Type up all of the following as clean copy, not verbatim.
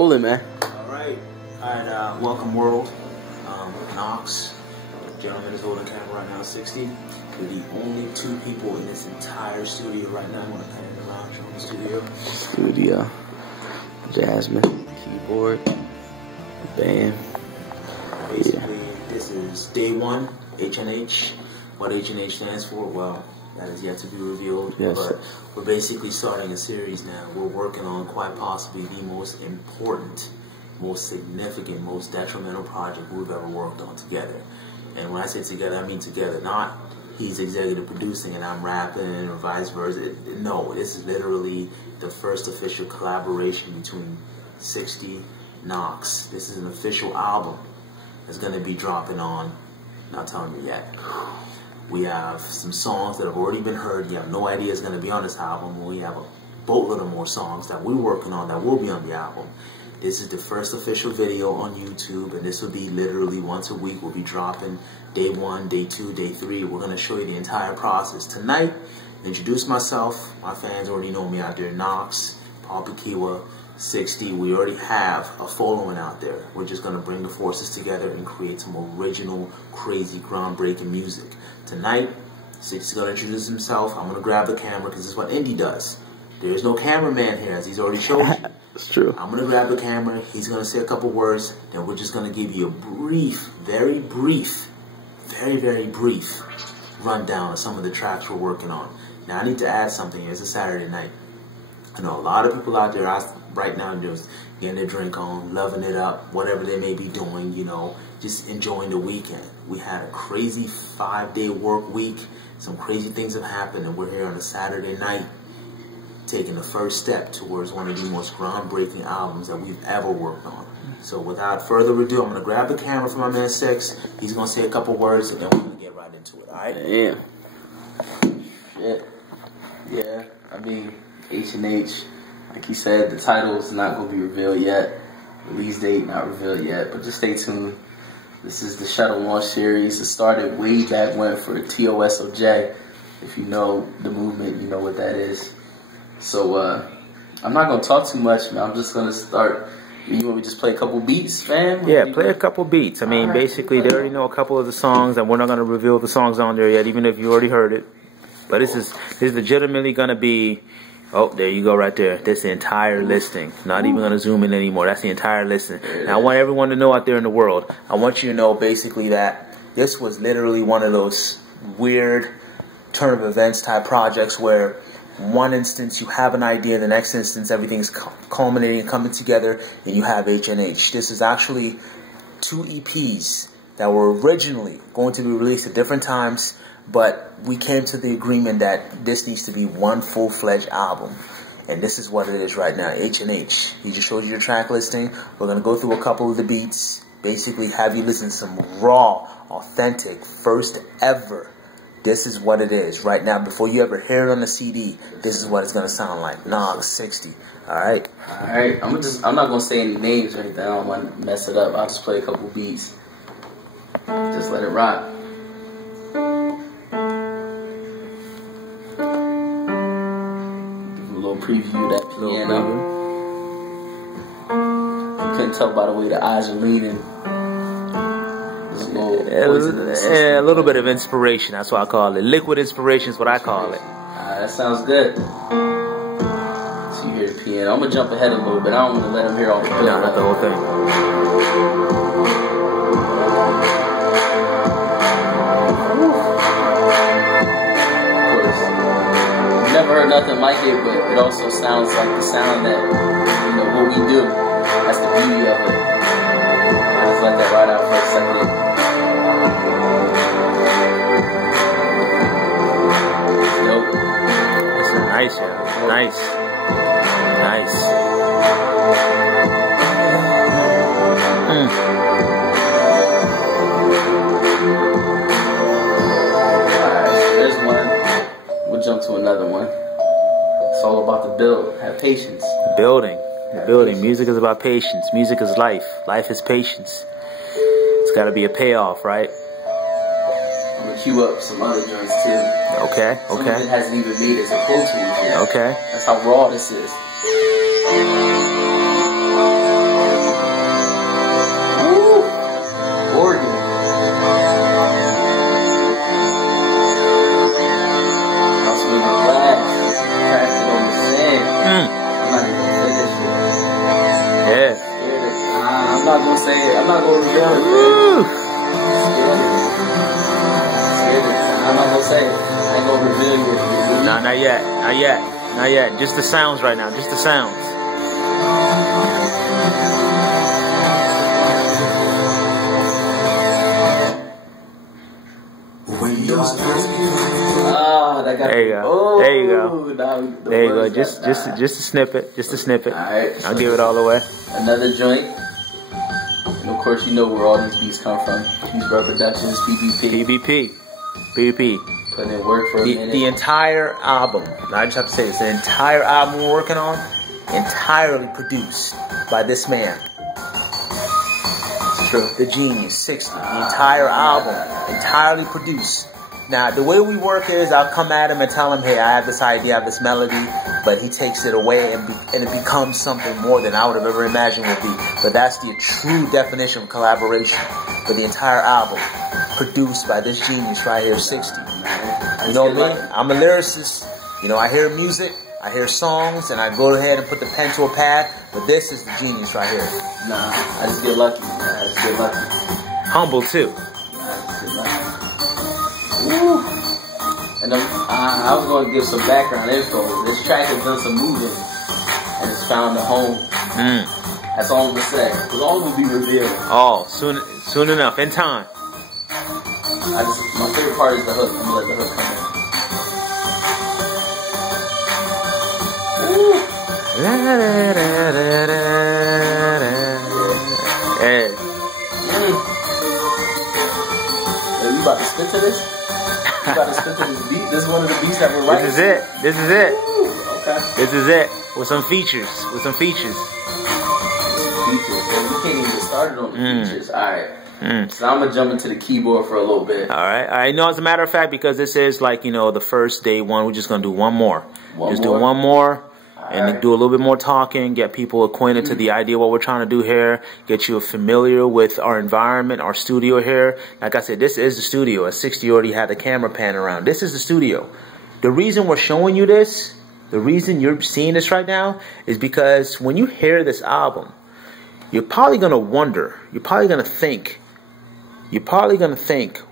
rolling, man. Alright, welcome world. Knoxx, the gentleman is holding camera right now, 60. We're the only two people in this entire studio right now. I'm gonna pan it around, show the studio. Jasmine, keyboard, band. Basically, this is day one, H&H. What H&H stands for, well, that is yet to be revealed. Yes. But we're basically starting a series now. We're working on quite possibly the most important, most significant, most detrimental project we've ever worked on together. And when I say together, I mean together. Not he's executive producing and I'm rapping or vice versa. No, this is literally the first official collaboration between 60, Knoxx. This is an official album that's going to be dropping on, not telling you yet. We have some songs that have already been heard. You have no idea it's going to be on this album. We have a boatload of more songs that we're working on that will be on the album. This is the first official video on YouTube, and this will be literally once a week. We'll be dropping day one, day two, day three. We're going to show you the entire process. Tonight, introduce myself. My fans already know me out there. Knoxx, Papikiwa, 60. We already have a following out there. We're just going to bring the forces together and create some original, crazy, groundbreaking music. Tonight, 60 is going to introduce himself. I'm going to grab the camera because this is what Indy does. There is no cameraman here, as he's already showed you. It's true. I'm going to grab the camera. He's going to say a couple words. Then we're just going to give you a brief, very brief rundown of some of the tracks we're working on. Now, I need to add something. It's a Saturday night. I know a lot of people out there right now just getting their drink on, loving it up, whatever they may be doing, you know, just enjoying the weekend. We had a crazy 5-day work week. Some crazy things have happened, and we're here on a Saturday night taking the first step towards one of the most groundbreaking albums that we've ever worked on. So without further ado, I'm going to grab the camera from my man Six. He's going to say a couple words, and then we're going to get right into it, all right? Damn. Shit. Yeah, I mean, H&H, like he said, the title is not going to be revealed yet. Release date not revealed yet, but just stay tuned. This is the Shuttle launch series. It started way back when for TOSOJ. If you know the movement, you know what that is. So, I'm not going to talk too much, man. I'm just going to start. You want me to just play a couple beats, fam? Yeah, play a couple beats. I mean, basically, they already know a couple of the songs, and we're not going to reveal the songs on there yet, even if you already heard it. But this is legitimately going to be, oh, there you go right there. That's the entire listing. Not even going to zoom in anymore. That's the entire listing. Now, I want everyone to know out there in the world, I want you to know basically that this was literally one of those weird turn of events type projects where one instance you have an idea, the next instance everything's culminating and coming together, and you have H&H. This is actually 2 EPs that were originally going to be released at different times, but we came to the agreement that this needs to be one full-fledged album. And this is what it is right now, H&H. He just showed you the track listing. We're going to go through a couple of the beats, basically have you listen to some raw, authentic, first ever. This is what it is right now. Before you ever hear it on the CD, this is what it's going to sound like. Knoxx 60. Alright? Alright. I'm not going to say any names or anything. I don't want to mess it up. I'll just play a couple beats. Just let it rock. Give a little preview of that piano. You couldn't tell by the way the eyes are leaning. A little bit of inspiration, that's what I call it. Liquid inspiration is what I call it. That sounds good. So you hear the piano. I'm going to jump ahead a little bit. I don't want to let them hear all the build. No, not the whole thing. Of course. Never heard nothing like it, but it also sounds like the sound that, you know, what we do. That's the beauty of it. I just let that ride out for a second. Nice, yeah. Nice. Nice. Alright, so there's one. We'll jump to another one. It's all about the build. Have patience. The building. The building. Music is about patience. Music is life. Life is patience. It's got to be a payoff, right? I'm going to cue up some other joints too. Okay, Some of it hasn't even made it as a Pro Tools yet. Okay. That's how raw this is. not gonna say it. I'm not gonna reveal it. Scared it. I'm not gonna say it. I ain't gonna reveal it. Nah, not yet. Not yet. Not yet. Just the sounds right now. Just the sounds. There you go. Oh, there you go. There you go. Just a snippet. Just a snippet. All right. I'll give it all away. Another joint. And of course, you know where all these beats come from. Keys Bro Productions, PBP. PBP. Putting in work for a minute. The entire album. I just have to say this. The entire album we're working on, entirely produced by this man. It's true. The genius, 60. The entire album, entirely produced. Now, the way we work is I'll come at him and tell him, hey, I have this idea, I have this melody, but he takes it away and it becomes something more than I would have ever imagined would be. But that's the true definition of collaboration for the entire album, produced by this genius right here, 60. You know what I mean? I'm a lyricist. You know, I hear music, I hear songs, and I go ahead and put the pen to a pad, but this is the genius right here. Nah, I just get lucky, man. I just get lucky. Humble, too. Woo. And I was going to give some background info. This track has done some moving and it's found a home. That's all I'm going to say. Because all will be revealed. Oh, soon enough, in time. My favorite part is the hook. I'm going to let the hook come in. Hey. Are you about to spit to this? You about to spit to this beat? This is one of the beats that we're writing? This is it. This is it. Ooh, okay. This is it. With some features. With some features. Features. And we can't even get started on the features. Alright. So I'm going to jump into the keyboard for a little bit. Alright. I know, as a matter of fact, because this is like, you know, the first day one, we're just going to do one more. Do one more. And do a little bit more talking, get people acquainted to the idea of what we're trying to do here, get you familiar with our environment, our studio here. Like I said, this is the studio. At 60 already had the camera pan around. This is the studio. The reason we're showing you this, the reason you're seeing this right now, is because when you hear this album, you're probably going to wonder, you're probably going to think,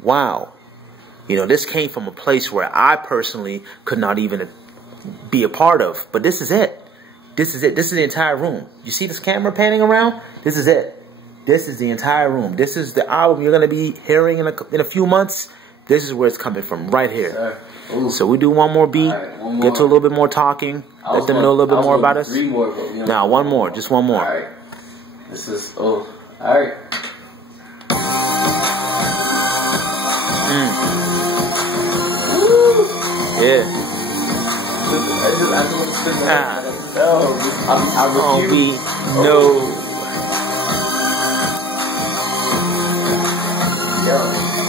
wow, you know, this came from a place where I personally could not even be a part of. But this is it. This is it. This is the entire room. You see this camera panning around? This is it. This is the entire room. This is the album you're going to be hearing in a few months. This is where it's coming from, right here. So we do one more beat, get to a little bit more talking, let them know a little bit more about us. Now, one more, just one more. Alright. This is, alright. Yeah.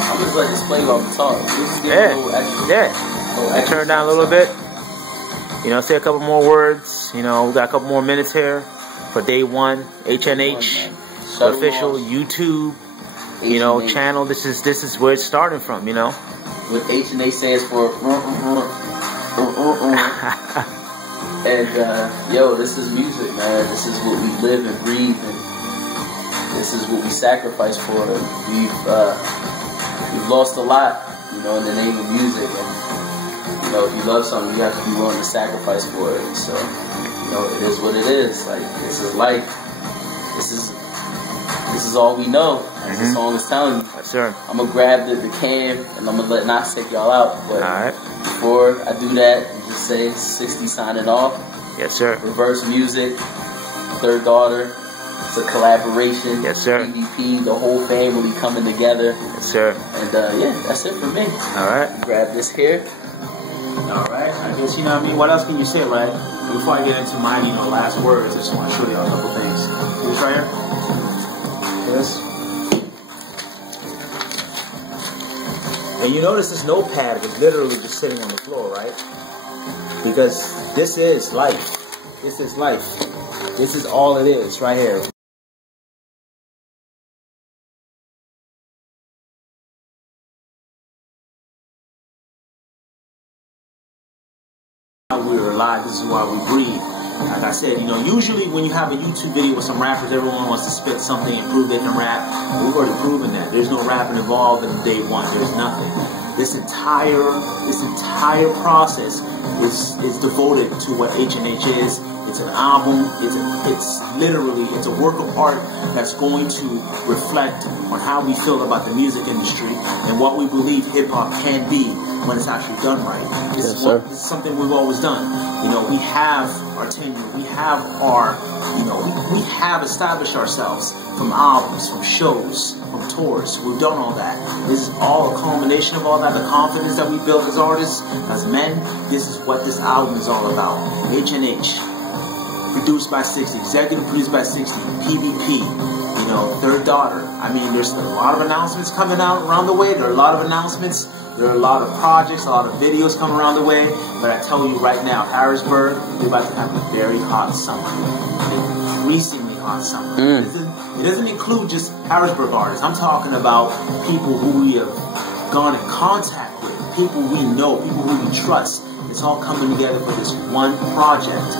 I'm just letting this play while we talk. I turn down a little bit. You know, say a couple more words. You know, we got a couple more minutes here for day one. HNH official YouTube, you know, channel. This is where it's starting from. You know, what HNH stands for. And yo, this is music, man. This is what we live and breathe, and this is what we sacrifice for. We've lost a lot, you know, in the name of music. And you know, if you love something, you have to be willing to sacrifice for it. So, you know, it is what it is. Like, this is life. This is all we know. As the song is telling you. Yes, sir. I'm gonna grab the cam and I'm gonna let Knoxx take y'all out. But before I do that, just say 60 signing off. Yes, sir. Reverse Music, Third Daughter. It's a collaboration. Yes, sir. PvP, the whole family coming together. Yes, sir. And yeah, that's it for me. All right. Grab this here. All right. I guess, you know what I mean. What else can you say, right? Before I get into my, you know, last words, I just want to show you a couple things. This right here. This. And you notice this notepad is literally just sitting on the floor, right? Because this is life. This is life. This is all it is right here. We're alive. This is why we breathe. Like I said, you know, usually when you have a YouTube video with some rappers, everyone wants to spit something and prove they can rap. We've already proven that. There's no rapping involved in day one. There's nothing. This entire process is devoted to what H&H is. It's an album. It's a work of art that's going to reflect on how we feel about the music industry and what we believe hip hop can be when it's actually done right. This is something we've always done. You know, we have our tenure. We have our, you know, we have established ourselves from albums, from shows, from tours. We've done all that. This is all a culmination of all that. The confidence that we built as artists, as men. This is what this album is all about. H&H. Produced by 60, executive produced by 60, PvP, you know, Third Daughter. I mean, there's a lot of announcements coming out around the way. There are a lot of announcements. There are a lot of projects, a lot of videos coming around the way. But I tell you right now, Harrisburg, we're about to have a very hot summer. An increasingly hot summer. It doesn't include just Harrisburg artists. I'm talking about people who we have gone in contact with, people we know, people who we trust. It's all coming together for this one project.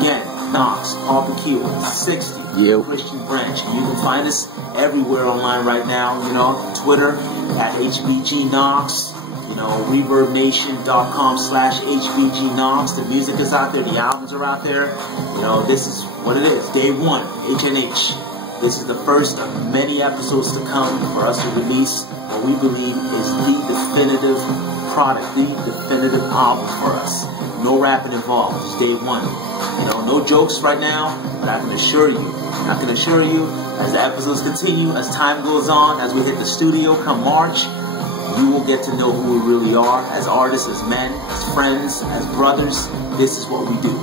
Again, Knoxx, Paul Q, 60, Christian Branch. You can find us everywhere online right now. You know, Twitter at HBG Knoxx. You know, ReverbNation.com/HBG Knoxx. The music is out there. The albums are out there. You know, this is what it is. Day one, H&H. This is the first of many episodes to come for us to release what we believe is the definitive product, the definitive album for us. No rapping involved. It's day one. You know, no jokes right now, but I can assure you, as the episodes continue, as time goes on, as we hit the studio come March, you will get to know who we really are as artists, as men, as friends, as brothers. This is what we do.